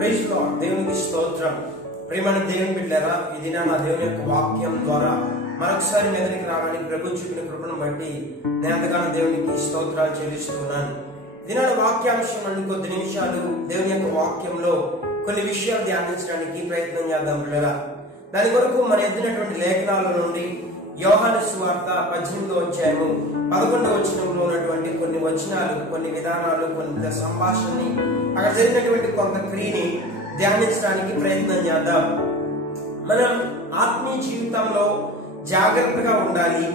Praise lord. దేవునికి స్తోత్రం. ప్రియమైన దేవుని బిడ్డలారా, ఈ దినాన దేవుని యొక్క వాక్యం ద్వారా మరొకసారి మెదడికి రావడానికి ప్రభు చూపిన కృపను బట్టి నేను ఎంతగానో దేవునికి స్తోత్రాలు చెల్లిస్తున్నాను. దినాన వాక్యాంశం నుండి కొద్ది నిమిషాలు దేవుని యొక్క వాక్యంలో కొన్ని విషయాలు ధ్యానించడానికి ప్రయత్నం చేద్దాం బిడ్డలారా. దాని కొరకు మన ఎద్దినటువంటి లేఖనాల నుండి యోహాను సువార్త 18వ అధ్యాయము 11వ వచనంలో ఉన్నటువంటి కొన్ని వచనాలు, కొన్ని విధానాలు, కొంత సంభాషణని, అక్కడ జరిగినటువంటి కొంత క్రియని ధ్యానించడానికి ప్రయత్నం చేద్దాం. మనం ఆత్మీయ జీవితంలో జాగ్రత్తగా ఉండాలి.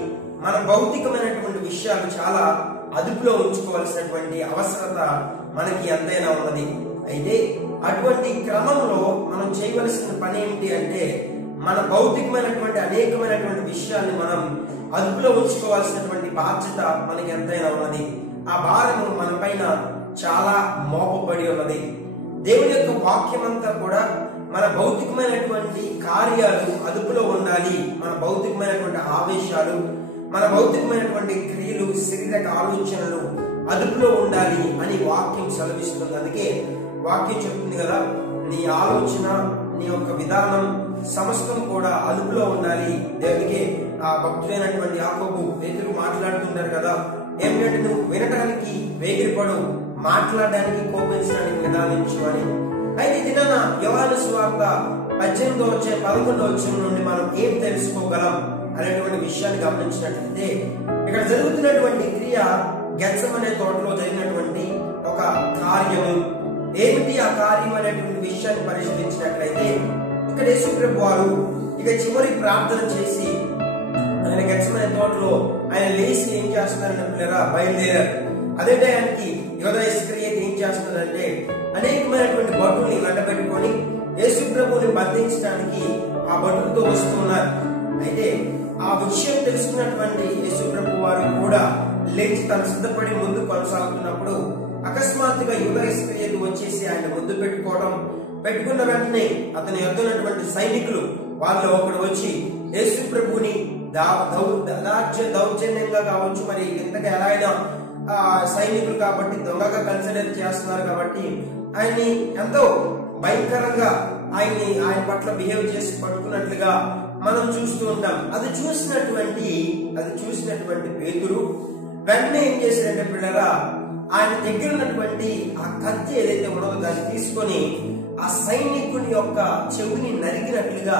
మన భౌతికమైనటువంటి విషయాలు చాలా అదుపులో ఉంచుకోవాల్సినటువంటి అవసరత మనకి ఎంతైనా ఉన్నది. అయితే అటువంటి క్రమంలో మనం చేయవలసిన పని ఏంటి అంటే, మన భౌతికమైనటువంటి అనేకమైనటువంటి విషయాన్ని మనం అదుపులో ఉంచుకోవాల్సినటువంటి బాధ్యత మనకి ఎంతైనా ఉన్నది. ఆ భారము మన పైన చాలా మోపబడి ఉన్నది. దేవుని యొక్క వాక్యం అంతా కూడా మన భౌతికమైనటువంటి కార్యాలు అదుపులో ఉండాలి. మన భౌతికమైనటువంటి ఆవేశాలు, మన భౌతికమైనటువంటి క్రియలు, శరీరక ఆలోచనలు అదుపులో ఉండాలి అని వాక్యం సెలవిస్తుంది. అందుకే వాక్యం చెప్తుంది కదా, నీ ఆలోచన, నీ యొక్క విధానం సమస్తం కూడా అదుపులో ఉండాలి. దేవునికి ఆ భక్తులైనటువంటి యాకోబు పేతురు మాట్లాడుతుంటారు కదా, ఏమిటంటే నువ్వు వినడానికి వేగిరపడు, మాట్లాడడానికి కోపించడానికి నిదానించు అని. అయితే దినాన యోహాను సువార్త 18వ అధ్యాయం 11వ వచనం నుండి మనం ఏం తెలుసుకోగలం అనేటువంటి విషయాన్ని గమనించినట్లయితే, ఇక్కడ జరుగుతున్నటువంటి క్రియ గెత్సెమనే తోటలో జరిగినటువంటి ఒక కార్యము. ఏమిటి ఆ కార్యం అనేటువంటి విషయాన్ని పరిశీలించినట్లయితే, ఇక్కడ యేసుప్రభు వారు ఇక చివరి ప్రార్థన చేసి ఆయన గెత్సెమనే తోటలో ఆయన లేచి ఏం చేస్తున్నారంటే పిల్లరా బయలుదేరారు. అదే టయానికి యోధా ఇస్కరియోతు ఏం చేస్తున్నారంటే, అనేకమైనటువంటి భటుల్ని వెంటబెట్టుకొని యేసుప్రభుని బంధించడానికి ఆ భటులతో వస్తున్నారు. అయితే ఆ విషయం తెలుసుకున్నటువంటి యేసుప్రభు వారు కూడా లేచి తను సిద్ధపడి ముందు కొనసాగుతున్నప్పుడు అకస్మాత్తుగా యోధా ఇస్కరియోతు వచ్చేసి ఆయన ముద్దు పెట్టుకున్న వెంటనే అతని యొద్దన్నటువంటి సైనికులు వాళ్ళు ఒకడు వచ్చి యేసుప్రభుని దౌర్జన్యంగా కావచ్చు, మరి ఇంతగా ఎలా అయినా సైనికులు కాబట్టి దొంగగా కన్సిడర్ చేస్తున్నారు కాబట్టి ఆయన్ని ఎంతో భయంకరంగా ఆయన పట్ల బిహేవ్ చేసి పట్టుకున్నట్లుగా మనం చూస్తూ ఉంటాం. అది చూసినటువంటి పేతురు వెంటనే ఏం చేశారంటే పిల్లరా, ఆయన దగ్గర ఉన్నటువంటి ఆ కత్తి ఏదైతే ఉన్నదో దాన్ని తీసుకొని ఆ సైనికుని యొక్క చెవిని నరికినట్లుగా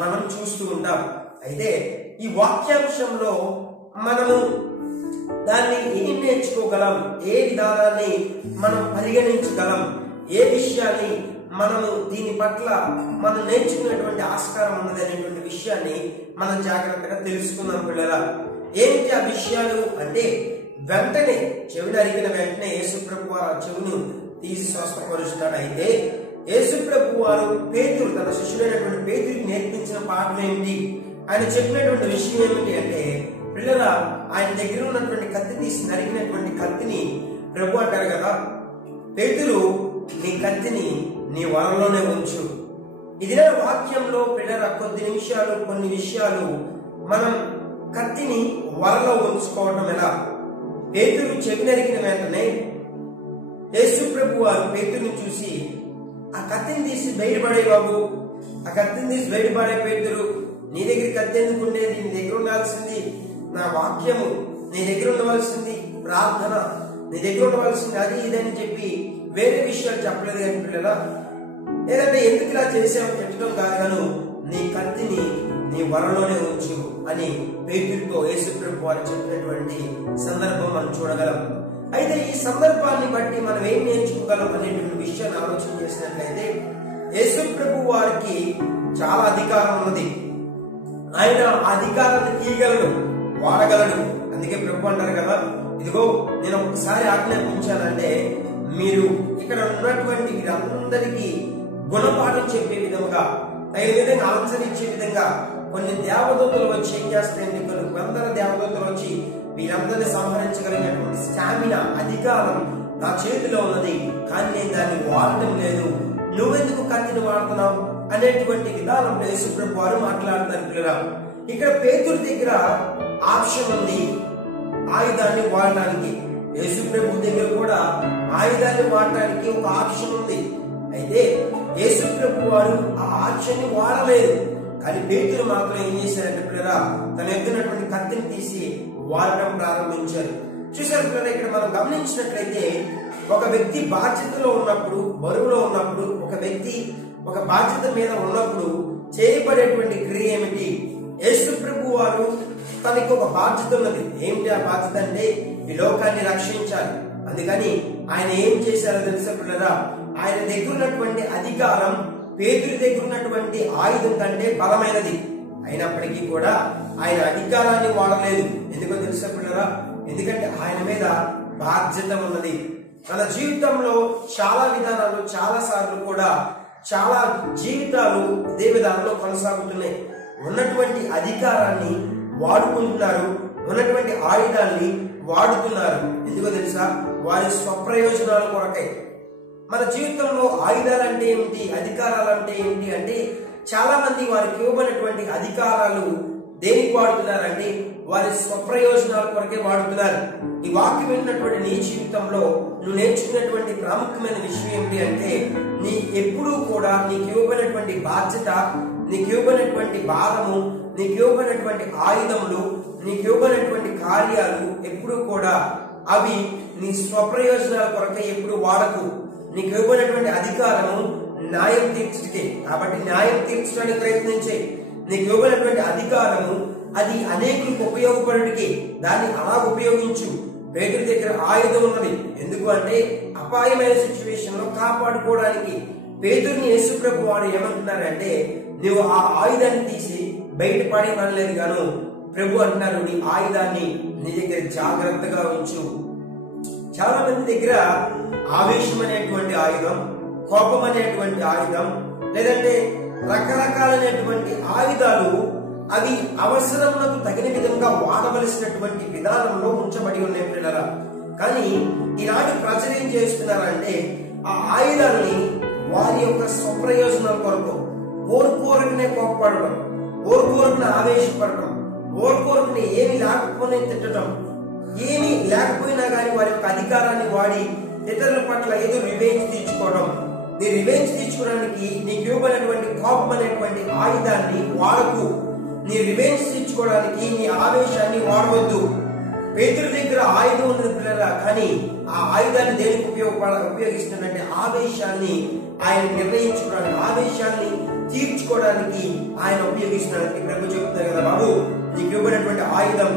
మనం చూస్తూ ఉంటాం. అయితే ఈ వాక్యాంశంలో మనము దాన్ని ఏం నేర్చుకోగలం, ఏ విధానాన్ని మనం పరిగణించగలం, ఏ విషయాన్ని మనము దీని పట్ల మనం నేర్చుకునేటువంటి ఆస్కారం ఉన్నది అనేటువంటి విషయాన్ని మనం జాగ్రత్తగా తెలుసుకుందాం పిల్లల. ఏంటి ఆ విషయాలు అంటే, వెంటనే చెవిని అరిగిన వెంటనే యేసుప్రభు వారు ఆ చెవును తీసి స్వస్థపరుస్తాడు. అయితే యేసుప్రభు వారు పేతురు తన శిష్యుడైనటువంటి పేతురికి నేర్పించిన పాఠం ఏమిటి, ఆయన చెప్పినటువంటి విషయం ఏమిటి అంటే, పిల్లల ఆయన దగ్గర ఉన్నటువంటి కత్తి తీసి నరికినటువంటి కత్తిని ప్రభు అంటారు కదా, పేతురు నీ కత్తిని నీ వరలోనే ఉంచు. ఇది వాక్యంలో పిల్లల కొన్ని విషయాలు మనం కత్తిని వరలో ఉంచుకోవటం ఎలా. పేతురు చెవి నరికిన వెంటనే యేసుప్రభు వారు పేతురుని చూసి ఆ కత్తిని తీసి బయటపడే బాబు, ఆ కత్తిని తీసి బయటపడే పేతురు, నీ దగ్గర కత్తి ఎందుకు ఉండేది, నీ దగ్గర ఉండాల్సింది నా వాక్యము, నీ దగ్గర ఉండవలసింది ప్రార్థన, నీ దగ్గర ఉండవలసింది అది ఇదని చెప్పి వేరే విషయాలు చెప్పలేదు. కానీ పిల్లలా, లేదంటే ఎందుకు ఇలా చేసామని చెప్పడం కాదు, నీ కత్తిని నీ వరలోనే ఉంచు అని పేతురుతో యేసుప్రభు వారు చెప్పినటువంటి సందర్భం మనం చూడగలం. అయితే ఈ సందర్భాన్ని బట్టి మనం ఏం నేర్చుకోగలం అనేటువంటి విషయాన్ని ఆలోచన చేసినట్లయితే, యేసుప్రభు వారికి చాలా అధికారం ఉన్నది. ఆయన అధికారాన్ని తీయగలడు, వాడగలడు. అందుకే ప్రభు అంటారు కదా, ఇదిగో నేను ఒకసారి ఆజ్ఞాపించానంటే మీరు ఇక్కడ ఉన్నటువంటి వీరందరికీ గుణపాఠం చెప్పే విధంగా, తగిన విధంగా ఆన్సర్ ఇచ్చే విధంగా కొన్ని దేవదూతలు వచ్చి ఏం చేస్తాయండి, కొన్ని వందల దేవదూతలు వచ్చి వీరందరినీ సంహరించగలిగినటువంటి స్టామినా, అధికారం నా చేతిలో ఉన్నది. కానీ నేను దాన్ని వాడటం లేదు, నువ్వెందుకు కత్తిని వాడుతున్నావు అనేటువంటి విధానంలో యేసుప్రభు వారు మాట్లాడుతున్నారు పిల్లరా. ఇక్కడ పేతురు దగ్గర ఆప్షన్ ఉంది ఆయుధాన్ని వాడడానికి. యేసుప్రభు దగ్గర కూడా ఆయుధాన్ని వాడటానికి ఒక ఆప్షన్ ఉంది. అయితే వారు ఆ ఆయుష్యాన్ని వాడలేదు. కానీ పేతురు మాత్రం ఏం చేశారంటే పిల్లరా, తన ఎత్తున్నటువంటి కత్తిని తీసి వాడటం ప్రారంభించారు. చూసారు పిల్లరా, ఇక్కడ మనం గమనించినట్లయితే ఒక వ్యక్తి బాధ్యతలో ఉన్నప్పుడు, బరువులో ఉన్నప్పుడు, ఒక వ్యక్తి ఒక బాధ్యత మీద ఉన్నప్పుడు చేయబడేటువంటి క్రియ ఏమిటి? యేసు ప్రభు వారు తనకి ఒక బాధ్యత ఉన్నది. ఏమిటి ఆ బాధ్యత అంటే ఈ లోకాన్ని రక్షించాలి. అందుకని ఆయన ఏం చేశారో తెలుసా పిల్లరా, ఆయన దగ్గర ఉన్నటువంటి అధికారం పేతురు దగ్గర ఉన్నటువంటి ఆయుధం కంటే బలమైనది. అయినప్పటికీ కూడా ఆయన అధికారాన్ని వాడలేదు. ఎందుకో తెలుసా పిల్లరా, ఎందుకంటే ఆయన మీద బాధ్యత ఉన్నది. మన జీవితంలో చాలా విధానాలు, చాలా సార్లు కూడా చాలా జీవితాలు ఇదే విధానంలో కొనసాగుతున్నాయి. ఉన్నటువంటి అధికారాన్ని వాడుకుంటున్నారు, ఉన్నటువంటి ఆయుధాన్ని వాడుతున్నారు. ఎందుకో తెలుసా, వారి స్వప్రయోజనాల కొరకై. మన జీవితంలో ఆయుధాలు అంటే ఏమిటి, అధికారాలు అంటే ఏమిటి అంటే చాలా మంది వారికి ఇవ్వబడినటువంటి అధికారాలు దేనికి వాడుతున్నారంటే వారి స్వప్రయోజనాల కొరకే వాడుతున్నారు. ఈ వాక్యం విన్నటువంటి నీ జీవితంలో నువ్వు నేర్చుకున్నటువంటి ప్రాముఖ్యమైన విషయం ఏమిటి అంటే, నీ ఎప్పుడూ కూడా నీకు ఇవ్వబడినటువంటి బాధ్యత, నీకు ఇవ్వబడినటువంటి భారము, నీకు ఇవ్వబడినటువంటి ఆయుధములు, నీకు ఇవ్వబడినటువంటి కార్యాలు ఎప్పుడు కూడా అవి నీ స్వప్రయోజనాల కొరకే ఎప్పుడు వాడకు. నీకు ఇవ్వబడినటువంటి అధికారము న్యాయం తీర్చడానికి, కాబట్టి న్యాయం తీర్చడానికి ప్రయత్నించే. నీకు ఇవ్వబడినటువంటి అధికారము అది అనేకులకు ఉపయోగపడడానికి దాన్ని అలా ఉపయోగించు. పేతురు దగ్గర ఆయుధం ఉన్నది. ఎందుకు అంటే అపాయమైన సిచ్యువేషన్ లో కాపాడుకోవడానికి. పేతురుని యేసు ప్రభు వారు ఏమంటున్నారంటే, నువ్వు ఆ ఆయుధాన్ని తీసి బయటపడేమనలేదు గాను ప్రభు అంటున్నారు, నీ ఆయుధాన్ని నీ దగ్గర జాగ్రత్తగా ఉంచు. చాలా మంది దగ్గర ఆవేశం అనేటువంటి ఆయుధం, కోపం అనేటువంటి ఆయుధం, లేదంటే రకరకాలైనటువంటి ఆయుధాలు అవి అవసరములకు తగిన విధంగా వాడవలసినటువంటి విధానంలో ఉంచబడి ఉన్నాయి పిల్లరా. కానీ ఈనాటి ప్రజలు ఏం చేస్తున్నారంటే ఆ ఆయుధాన్ని వారి యొక్క స్వప్రయోజనాల కొరకు ఓర్కోరకునే కోపపడడం, ఓర్కోరకునే ఆవేశపడటం, ఓర్కోరకునే ఏమి లేకపోయినా తిట్టడం, ఏమి లేకపోయినా కానీ వారి యొక్క అధికారాన్ని వాడి ఇతరుల పట్ల ఏదో రివెంజ్ తీర్చుకోవడం. నీ రివెంజ్ తీర్చుకోవడానికి నీకు ఇవ్వబడినటువంటి కోపం అనేటువంటి ఆయుధాన్ని వాడకు. నీ రివెంజ్ తీర్చుకోవడానికి నీ ఆవేశాన్ని వాడవద్దు. పేతురు దగ్గర ఆయుధం ఉన్నది పిల్లరా, కానీ ఆ ఆయుధాన్ని దేనికి ఉపయోగిస్తుందంటే ఆవేశాన్ని ఆయన నిర్ణయించుకోవడానికి, ఆవేశాన్ని తీర్చుకోవడానికి ఆయన ఉపయోగిస్తున్నాడు. ప్రభు చెప్తున్నారు కదా, బాబు నీకు ఇవ్వబడినటువంటి ఆయుధం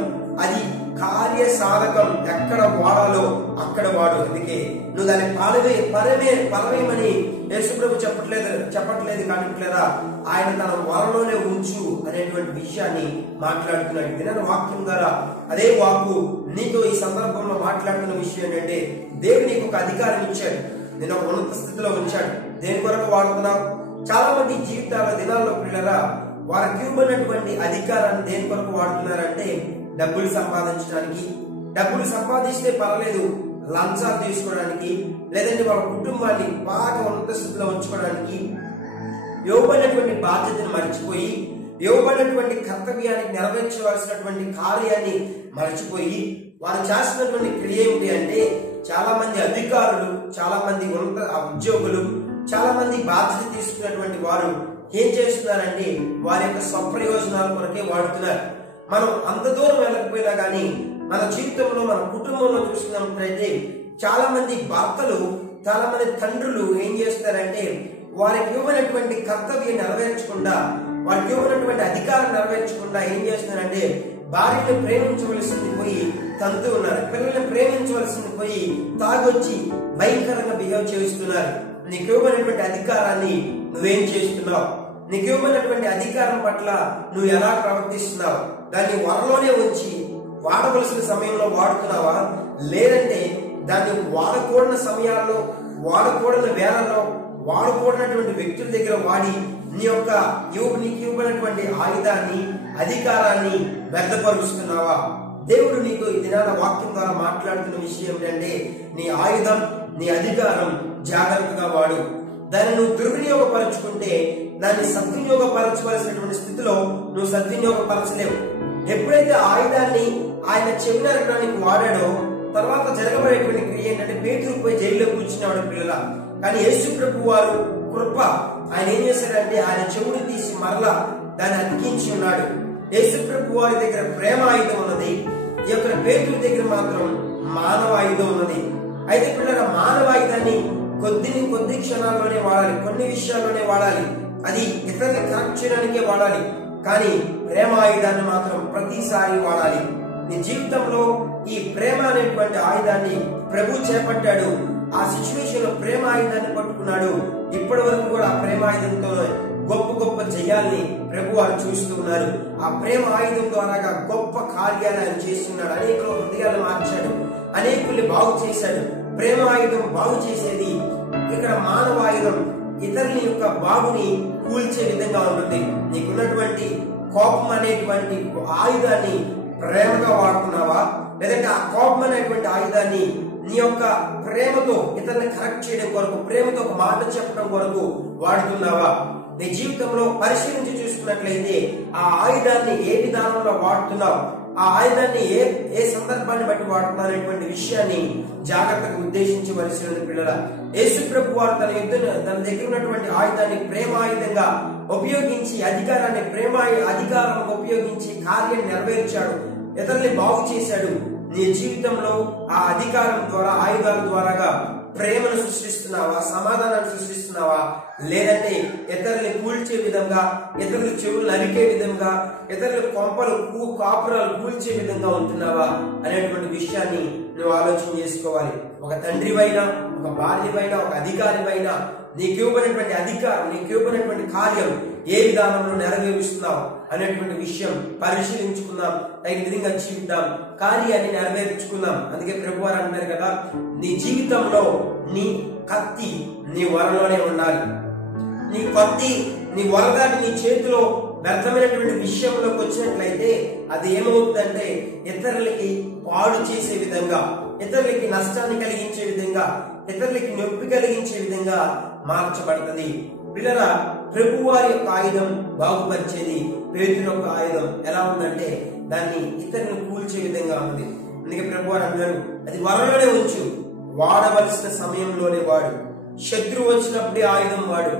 అది కార్య సాధకం, ఎక్కడ వాడాలో అక్కడ వాడు. అందుకే నువ్వు దాన్ని పరమేమని యేసు ప్రభు చెప్పట్లేదు కానీ లేదా ఆయన తన వరలోనే ఉంచు అనేటువంటి విషయాన్ని మాట్లాడుతున్నాడు. వినని వాక్యం ద్వారా అదే వాక్కు నీతో ఈ సందర్భంలో మాట్లాడుతున్న విషయం ఏంటంటే, దేవుడు నీకు ఒక అధికారం ఇచ్చాడు, నేను ఒక ఉన్నత స్థితిలో ఉంచాడు. దేని కొరకు వాడుతున్నావు? చాలా మంది జీవితాల దినాల్లో పిల్లరా వారికి ఇవ్వబడినటువంటి అధికారాన్ని దేని కొరకు వాడుతున్నారంటే డబ్బులు సంపాదించడానికి. డబ్బులు సంపాదిస్తే పర్లేదు, లంచాలు తీసుకోవడానికి, లేదంటే వాళ్ళ కుటుంబాన్ని బాగా ఉన్నత స్థితిలో ఉంచుకోవడానికి, ఇవ్వబడినటువంటి బాధ్యతను మర్చిపోయి, ఇవ్వబడినటువంటి కర్తవ్యానికి నెరవేర్చవలసినటువంటి కార్యాన్ని మర్చిపోయి వారు చేస్తున్నటువంటి క్రియ ఏమిటి అంటే, చాలా మంది అధికారులు, చాలా మంది ఉన్నత ఉద్యోగులు, చాలా మంది బాధ్యత తీసుకున్నటువంటి వారు ఏం చేస్తున్నారంటే వారి యొక్క స్వప్రయోజనాల కొరకే వాడుతున్నారు. మనం అంత దూరం వెళ్ళకపోయినా కానీ మన జీవితంలో, మన కుటుంబంలో చూస్తున్నట్లయితే చాలా మంది భర్తలు, చాలా మంది తండ్రులు ఏం చేస్తారంటే వారికి ఇవ్వనటువంటి కర్తవ్యం నెరవేర్చకుండా, వారికి ఇవ్వనటువంటి అధికారం నెరవేర్చకుండా ఏం చేస్తున్నారంటే భార్యను ప్రేమించవలసింది పోయి తంతు ఉన్నారు, పిల్లల్ని ప్రేమించవలసింది పోయి తాగొచ్చి భయంకరంగా బిహేవ్ చేస్తున్నారు. నీకు ఇవ్వబడినటువంటి అధికారాన్ని నువ్వేం చేస్తున్నావు? నీకు ఇవ్వబడినటువంటి అధికారం పట్ల నువ్వు ఎలా ప్రవర్తిస్తున్నావు? దాన్ని వరలోనే ఉంచి వాడవలసిన సమయంలో వాడుతున్నావా, లేదంటే దాన్ని వాడకూడని సమయాల్లో, వాడకూడని వేళల్లో, వాడకూడనటువంటి వ్యక్తుల దగ్గర వాడి నీ యొక్క నీకు ఇవ్వబడినటువంటి ఆయుధాన్ని, అధికారాన్ని వ్యర్థపరుస్తున్నావా? దేవుడు నీకు ఈ దినాన వాక్యం ద్వారా మాట్లాడుతున్న విషయం ఏంటంటే, నీ ఆయుధం, నీ అధికారం జాగ్రత్తగా వాడు. దాన్ని నువ్వు దుర్వినియోగపరచుకుంటే దాన్ని సద్వినియోగపరచవలసినటువంటి స్థితిలో నువ్వు సద్వినియోగపరచలేవు. ఎప్పుడైతే ఆయుధాన్ని ఆయన చెవినరకడానికి వాడాడో తర్వాత జరగబడేటువంటి క్రియ ఏంటంటే పేతురు పోయి జైల్లో కూర్చునేవాడు పిల్లల. కానీ యేసు ప్రభు వారు కృప, ఆయన ఏం చేశాడంటే ఆయన చెవుడు తీసి మరలా దాన్ని అతికించి ఉన్నాడు. యేసుప్రభు వారి దగ్గర ప్రేమ ఆయుధం ఉన్నది, ఈ యొక్క పేతురు దగ్గర మాత్రం మానవ ఆయుధం ఉన్నది. అయితే పిల్లల మానవ ఆయుధాన్ని కొద్ది క్షణాల్లోనే వాడాలి, కొన్ని విషయాల్లోనే వాడాలి, అది ఇతరులు కరెక్ట్ చేయడానికే వాడాలి. కానీ ప్రేమ ఆయుధాన్ని మాత్రం ప్రతిసారి వాడాలి. నీ జీవితంలో ఈ ప్రేమ అనేటువంటి ఆయుధాన్ని ప్రభు చేపట్టాడు. ఆ సిచ్యువేషన్ లో ప్రేమ ఆయుధాన్ని పట్టుకున్నాడు. ఇప్పటి వరకు కూడా ఆ ప్రేమ ఆయుధంతో గొప్ప జయాల్ని ప్రభు వారు చూస్తూ ఉన్నారు. ఆ ప్రేమ ఆయుధం ద్వారా గొప్ప కార్యాలు ఆయన చేస్తున్నాడు. అనేకుల హృదయాలు మార్చాడు, అనేకుల్ని బాగు చేశాడు. ప్రేమ ఆయుధం బాగు చేసేది. ఇక్కడ మానవ ఆయుధం ఇతరుల యొక్క బాగుని కూల్చే విధంగా ఉంటుంది. నీకున్నటువంటి కోపం అనేటువంటి ఆయుధాన్ని ప్రేమగా వాడుతున్నావా, లేదంటే ఆ కోపం అనేటువంటి ఆయుధాన్ని నీ యొక్క ప్రేమతో ఇతరులను కరెక్ట్ చేయడం కొరకు, ప్రేమతో ఒక మాట చెప్పడం కొరకు వాడుతున్నావా? నీ జీవితంలో పరిశీలించి చూసుకున్నట్లయితే ఆ ఆయుధాన్ని ఏ విధానంలో వాడుతున్నావు, ఆ ఆయుధాన్ని ఏ సందర్భాన్ని బట్టి వాడుతున్నా అనేటువంటి విషయాన్ని జాగ్రత్తగా ఉద్దేశించవలసిన పిల్లల. యేసుప్రభు వారు తన దగ్గర ఉన్నటువంటి ఆయుధాన్ని ప్రేమ ఆయుధంగా ఉపయోగించి అధికారం ఉపయోగించి కార్యం నెరవేర్చాడు, ఇతరుల్ని బాగు చేశాడు. నీ జీవితంలో ఆ అధికారం ద్వారా, ఆయుధాల ద్వారాగా ప్రేమను సృష్టిస్తున్నావా, సమాధానాన్ని సృష్టిస్తున్నావా, లేదంటే ఇతరుల్ని కూల్చే విధంగా, ఇతరుల చెవులు నరికే విధంగా, ఇతరుల కాపురాలు కూల్చే విధంగా ఉంటున్నావా అనేటువంటి విషయాన్ని నువ్వు ఆలోచన చేసుకోవాలి. ఒక తండ్రివైనా, ఒక భార్యవైనా, ఒక అధికారివైనా నీకు ఇవ్వబడినటువంటి అధికారం, నీకు ఇవ్వబడినటువంటి కార్యం ఏ విధానంలో నెరవేరుస్తున్నావు అనేటువంటి విషయం పరిశీలించుకుందాం. తగిన విధంగా జీవిద్దాం, కార్యాన్ని నెరవేర్చుకుందాం. అందుకే ప్రభువారు అంటున్నారు కదా, నీ జీవితంలో నీ కత్తి నీ వరలోనే ఉండాలి. నీ కత్తి నీ వరదాటి నీ చేతిలో వ్యర్థమైనటువంటి విషయంలోకి వచ్చినట్లయితే అది ఏమవుతుందంటే ఇతరులకి పాడు చేసే విధంగా, ఇతరులకి నష్టాన్ని కలిగించే విధంగా, ఇతరులకి నొప్పి కలిగించే విధంగా మార్చబడుతుంది. పిల్లరా, ప్రభువారి యొక్క ఆయుధం బాగుపరిచేది. పేతురు యొక్క ఆయుధం ఎలా ఉందంటే దాన్ని ఇతరులను కూల్చే విధంగా ఉంది. అందుకే ప్రభువారు అన్నారు, అది వరలోనే ఉంచు, వాడవలసిన సమయంలోనే వాడు. శత్రువు వచ్చినప్పుడే ఆయుధం వాడు,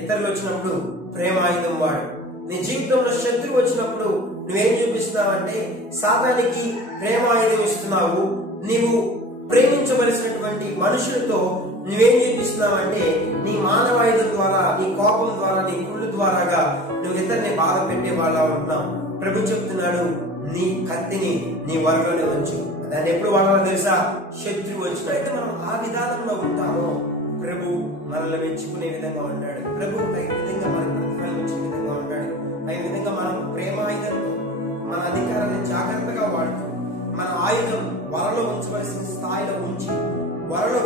ఇతరులు వచ్చినప్పుడు ప్రేమ ఆయుధం వాడు. నీ జీవితంలో శత్రువు వచ్చినప్పుడు నువ్వేం చూపిస్తున్నావంటే సాతానికి ప్రేమ ఆయుధం ఇస్తున్నావు. నీవు ప్రేమించవలసినటువంటి మనుషులతో నువ్వేం చూపిస్తున్నావంటే నీ మానవ ఆయుధం ద్వారా, నీ కోపం ద్వారా, నీ కుళ్ళు ద్వారాగా నువ్వు ఇతరుని బాధ పెట్టే వాళ్ళ ఉంటున్నావు. ప్రభు చెప్తున్నాడు, నీ కత్తిని నీ వరలోనే ఉంచు. దాన్ని ఎప్పుడు వాడాలో తెలుసా? శత్రువు వచ్చినట్టు మనం ఆ విధానంలో ఉంటామో ప్రభు మనల్ని మెచ్చుకునే విధంగా ఉంటాడు. ప్రభు తగిన విధంగా మనకు ప్రతిఫలం ఇచ్చే విధంగా ఉంటాడు. తగిన విధంగా మనం ప్రేమాయుధంతో మన అధికారాన్ని జాగ్రత్తగా వాడుతూ మన ఆయుధం వరలో ఉంచవలసిన స్థాయిలో ఉంచి, వరలో